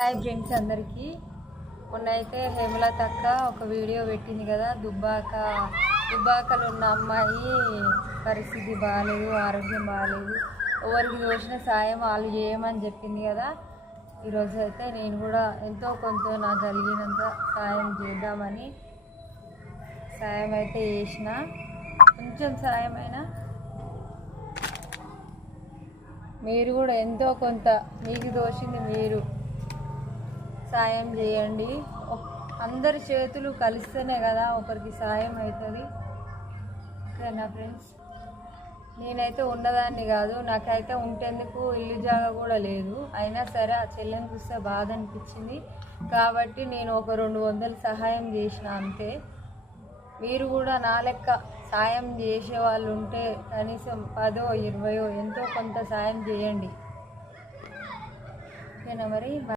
Hi friends అందరికీ. మొన్నైతే హేమలత అక్క ఒక వీడియో పెట్టింది కదా, దుబ్బాకలో ఉన్న అమ్మాయి పరిస్థితి బాగాలేదు, ఆరోగ్యం బాగాలేదు, ఎవరికి తోచిన సాయం వాళ్ళు చేయమని చెప్పింది కదా. ఈరోజు అయితే నేను కూడా ఎంతో కొంత నాకు కలిగినంత సాయం చేద్దామని సాయం అయితే చేసిన. కొంచెం సాయమైనా మీరు కూడా ఎంతో కొంత మీకు తోచింది మీరు సాయం చేయండి. అందరి చేతులు కలిస్తేనే కదా ఒకరికి సాయం అవుతుంది. ఓకేనా ఫ్రెండ్స్, నేనైతే ఉన్నదాన్ని కాదు, నాకైతే ఉంటేందుకు ఇల్లు జాగా కూడా లేదు. అయినా సరే ఆ చెల్లెని చూస్తే బాధ అనిపించింది కాబట్టి నేను ఒక 200 సహాయం చేసిన అంతే. మీరు కూడా నా లెక్క సాయం చేసే వాళ్ళు ఉంటే కనీసం 10 20 ఎంతో కొంత సాయం చేయండి. ఓకేనా మరి.